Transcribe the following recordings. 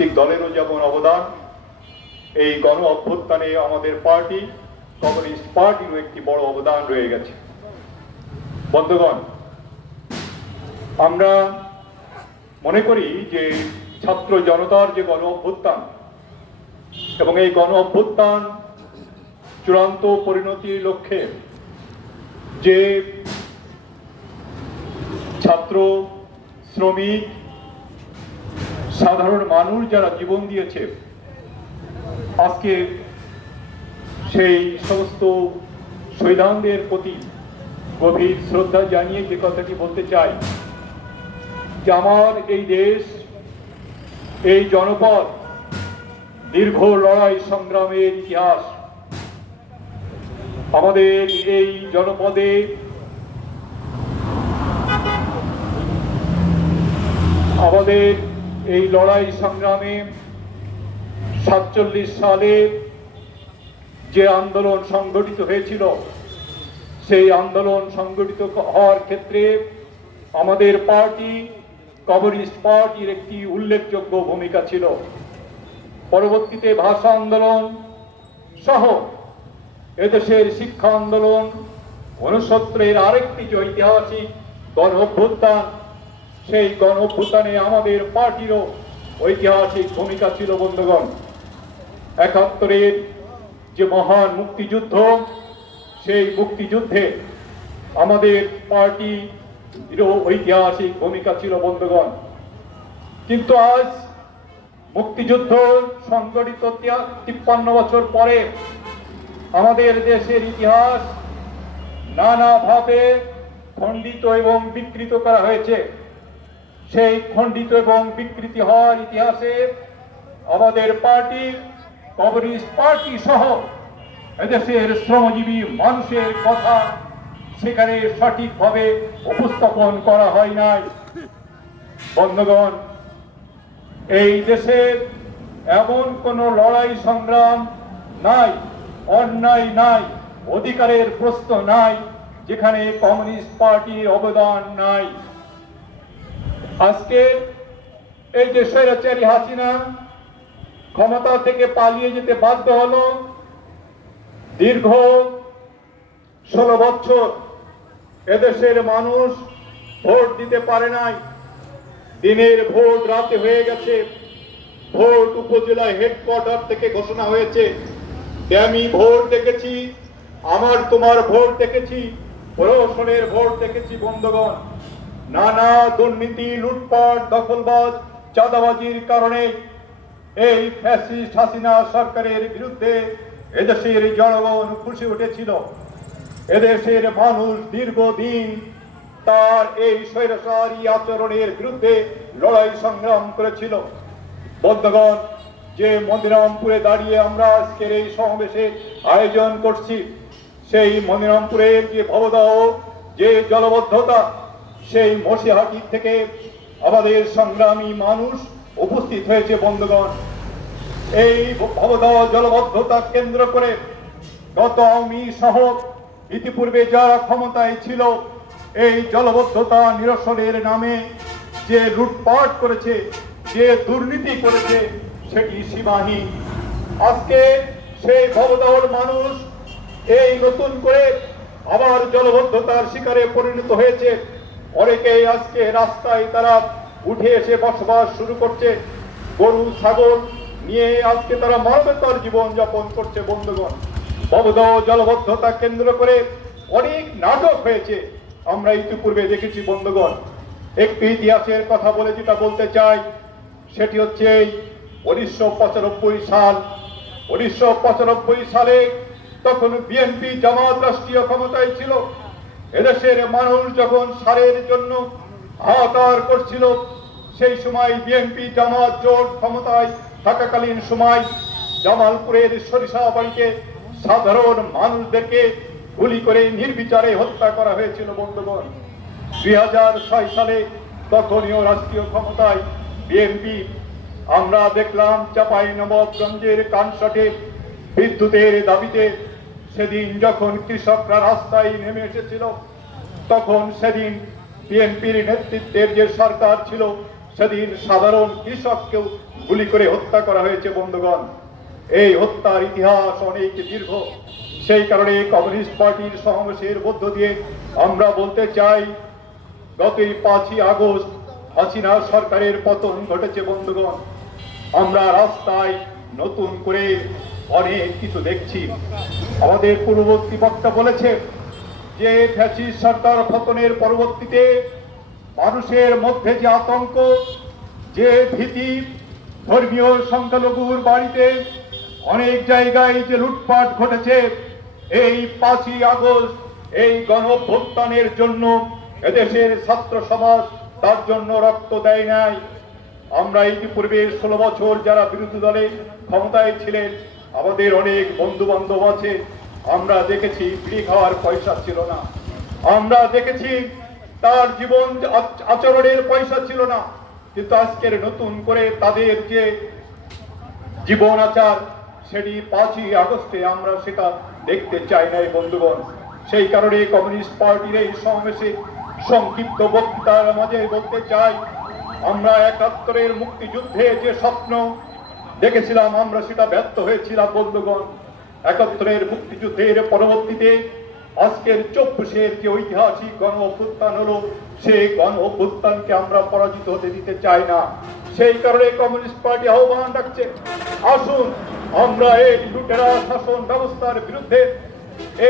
রাজনৈতিক দলেরও যেমন অবদান, এই গণ অভ্যুত্থানে আমাদের পার্টি কমিউনিস্ট পার্টিরও একটি বড় অবদান রয়ে গেছে। বন্ধুগণ, আমরা মনে করি যে ছাত্র জনতার যে গণ অভ্যুত্থান এবং এই গণ অভ্যুত্থান চূড়ান্ত পরিণতির লক্ষ্যে যে ছাত্র, শ্রমিক, সাধারণ মানুষ যারা জীবন দিয়েছে, আজকে সেই সমস্ত শহীদদের প্রতি গভীর শ্রদ্ধা জানিয়ে যে কথাটি বলতে চাই যে আমার এই দেশ, এই জনপদ দীর্ঘ লড়াই সংগ্রামের ইতিহাস। আমাদের এই জনপদে আমাদের এই লড়াই সংগ্রামে 47 সালে যে আন্দোলন সংগঠিত হয়েছিল, সেই আন্দোলন সংগঠিত হওয়ার ক্ষেত্রে আমাদের পার্টি কমিউনিস্ট পার্টির একটি উল্লেখযোগ্য ভূমিকা ছিল। পরবর্তীতে ভাষা আন্দোলন সহ এদেশের শিক্ষা আন্দোলন, 69-এর আরেকটি যে ঐতিহাসিক গণ অভ্যুত্থান, সেই গণ অভ্যুত্থানে আমাদের পার্টিরও ঐতিহাসিক ভূমিকা ছিল। বন্ধুগণ, 71-এর যে মহান মুক্তিযুদ্ধ, সেই মুক্তিযুদ্ধে আমাদের পার্টিরও ঐতিহাসিক ভূমিকা ছিল। বন্ধুগণ, কিন্তু আজ মুক্তিযুদ্ধ সংগঠিত 53 বছর পরে আমাদের দেশের ইতিহাস নানাভাবে খণ্ডিত এবং বিকৃত করা হয়েছে। সেই খণ্ডিত এবং বিকৃতি হওয়ার ইতিহাসে আমাদের পার্টি কমিউনিস্ট পার্টি সহ এদেশের শ্রমজীবী মানুষের কথা সেখানে সঠিকভাবে উপস্থাপন করা হয় নাই। বন্ধুগণ, এই দেশের এমন কোন লড়াই সংগ্রাম নাই, অন্যায় নাই, অধিকারের প্রশ্ন নাই যেখানে কমিউনিস্ট পার্টির অবদান নাই। আজকে এই যে স্বৈরাচারী হাসিনা ক্ষমতা থেকে পালিয়ে যেতে বাধ্য হলো, দীর্ঘ 16 বছর এদেশের মানুষ ভোট দিতে পারে নাই। দিনের ভোট রাতে হয়ে গেছে। ভোট উপজেলা হেডকোয়ার্টার থেকে ঘোষণা হয়েছে। আমি ভোট দেখেছি, আমার তোমার ভোট দেখেছি, প্রশাসনের ভোট দেখেছি। বন্ধুগণ, নানা দুর্নীতি, লুটপাট, দখলবাজ, চাঁদাবাজির কারণে এই ফ্যাসিস্ট হাসিনা সরকারের বিরুদ্ধে এদেশের জনগণ ফুঁসে উঠেছিল। এদেশের মানুষ দীর্ঘদিন তার এই স্বৈরাচারী আচরণের বিরুদ্ধে লড়াই সংগ্রাম করেছিল। বন্ধুগণ, যে মনিরামপুরে দাঁড়িয়ে আমরা আজকের এই সমাবেশে আয়োজন করছি, সেই মনিরামপুরের যে ভবদাহ, যে জলবদ্ধতা, সেই মসিহাটি থেকে আমাদের সংগ্রামী মানুষ উপস্থিত হয়েছে। বন্ধুগণ, এই ভবদাহ জলবদ্ধতা কেন্দ্র করে গত আওয়ামী সহ ইতিপূর্বে যারা ক্ষমতায় ছিল, এই জলবদ্ধতা নিরসনের নামে যে লুটপাট করেছে, যে দুর্নীতি করেছে, সেটি সীমাহীন। আজকে সেই ভবদাহর মানুষ এই নতুন করে আবার জলবদ্ধতার শিকারে পরিণত হয়েছে। অনেকেই আজকে রাস্তায় তারা উঠে এসে বসবাস শুরু করছে। গরু ছাগল নিয়ে আজকে তারা মানবেতর জীবন যাপন করছে। বন্ধুগণ, ভবদাহ জলবদ্ধতা কেন্দ্র করে অনেক নাটক হয়েছে, আমরা ইতিপূর্বে দেখেছি। বন্ধুগণ, একটু ইতিহাসের কথা বলে যেটা বলতে চাই, সেটি হচ্ছে 1995 সাল। 1995 সালে তখন বিএনপি জামাত রাষ্ট্রীয় ক্ষমতায় ছিল। এদেশের মানুষ যখন সারের জন্য হাহাকার করছিল, সেই সময় বিএনপি জামাত জোট ক্ষমতায় থাকাকালীন সময় জামালপুরের সরিষাবাড়িতে সাধারণ মানুষদেরকে গুলি করে নির্বিচারে হত্যা করা হয়েছিল। বন্ধুগণ, 2006 সালে তখনও রাষ্ট্রীয় ক্ষমতায় বিএনপি। আমরা দেখলাম চাঁপাইনবাবগঞ্জের কানসাটে বিদ্যুতের দাবিতে সেদিন যখন কৃষকরা রাস্তায় নেমে এসেছিল, তখন সেদিন বিএনপির নেতৃত্বের যে সরকার ছিল, সেদিন সাধারণ কৃষককেও গুলি করে হত্যা করা হয়েছে বন্ধুগণ। এই হত্যার ইতিহাস অনেক দীর্ঘ। সেই কারণে কমিউনিস্ট পার্টির সমাবেশের মধ্য দিয়ে আমরা বলতে চাই, গতই 5ই আগস্ট হাসিনা সরকারের পতন ঘটেছে বন্ধুগণ। আমরা রাস্তায় নতুন করে অনেক কিছু দেখছি। আমাদের পূর্ববর্তী বক্তা বলেছে যে ফ্যাসিস্ট সরকার পতনের পরবর্তীতে মানুষের মধ্যে যে আতঙ্ক, যে ভীতি, ধর্মীয় সংখ্যালঘুর বাড়িতে অনেক জায়গায় যে লুটপাট ঘটেছে, এই 5ই আগস্ট এই গণঅভ্যুত্থানের জন্য এদেশের ছাত্র সমাজ তার জন্য রক্ত দেয় নাই। আমরা ইতিপূর্বে 16 বছর যারা বিরোধী দলে ক্ষমতায় ছিলেন, আমাদের অনেক বন্ধু বান্ধব আছে, আমরা দেখেছি বিড়ি খাওয়ার পয়সা ছিল না, আমরা দেখেছি তার জীবন আচরণের পয়সা ছিল না, কিন্তু আজকের নতুন করে তাদের যে জীবন আচার, সেটি 5ই আগস্টে আমরা সেটা দেখতে চাই নাই বন্ধুগণ। সেই কারণে কমিউনিস্ট পার্টির এই সমাবেশে সংক্ষিপ্ত বক্তৃতার মাঝে বলতে চাই, আমরা 71-এর মুক্তিযুদ্ধে যে স্বপ্ন দেখেছিলাম আমরা সেটা ব্যর্থ হয়েছিলাম বন্ধুগণ। 71-এর মুক্তিযুদ্ধের পরবর্তীতে আজকের 24-এর যে ঐতিহাসিক গণ অভ্যুত্থান হলো, সেই গণ অভ্যুত্থানকে আমরা পরাজিত হতে দিতে চাই না। সেই কারণে কমিউনিস্ট পার্টি আহ্বান রাখছে, আসুন আমরা এই লুটেরা শাসন ব্যবস্থার বিরুদ্ধে,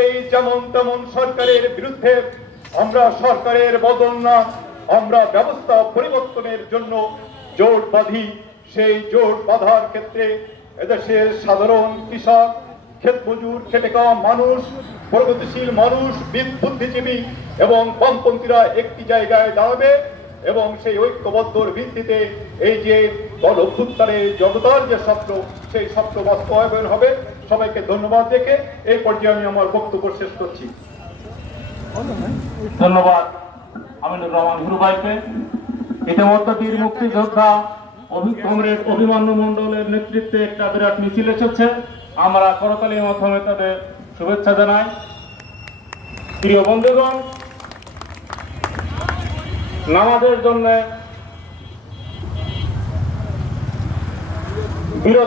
এই যেমন তেমন সরকারের বিরুদ্ধে আমরা সরকারের বদল না, আমরা ব্যবস্থা পরিবর্তনের জন্য জোট বাঁধি। সেই জোট বাঁধার ক্ষেত্রে এদেশের সাধারণ কৃষক, ক্ষেত মজুর, খেটে খাওয়া মানুষ, প্রগতিশীল মানুষ, বুদ্ধিজীবী এবং বামপন্থীরা একটি জায়গায় দাঁড়াবে এবং সেই ঐক্যবদ্ধর ভিত্তিতে এই যে গণ অভ্যুত্থানের জনতার যে স্বপ্ন, সেই স্বপ্ন বাস্তবায়ন হবে। সবাইকে ধন্যবাদ দেখে এই পর্যায়ে আমি আমার বক্তব্য শেষ করছি। ধন্যবাদ আমিনুর রহমান হিরু ভাইকে। ইতিমধ্যে বীর মুক্তিযোদ্ধা কমরেড অভিমন্যু মণ্ডলের নেতৃত্বে একটা বিরাট মিছিল এসেছে। আমরা করতালির মাধ্যমে তাদের শুভেচ্ছা জানাই। প্রিয় বন্ধুগণ, নামাজের জন্য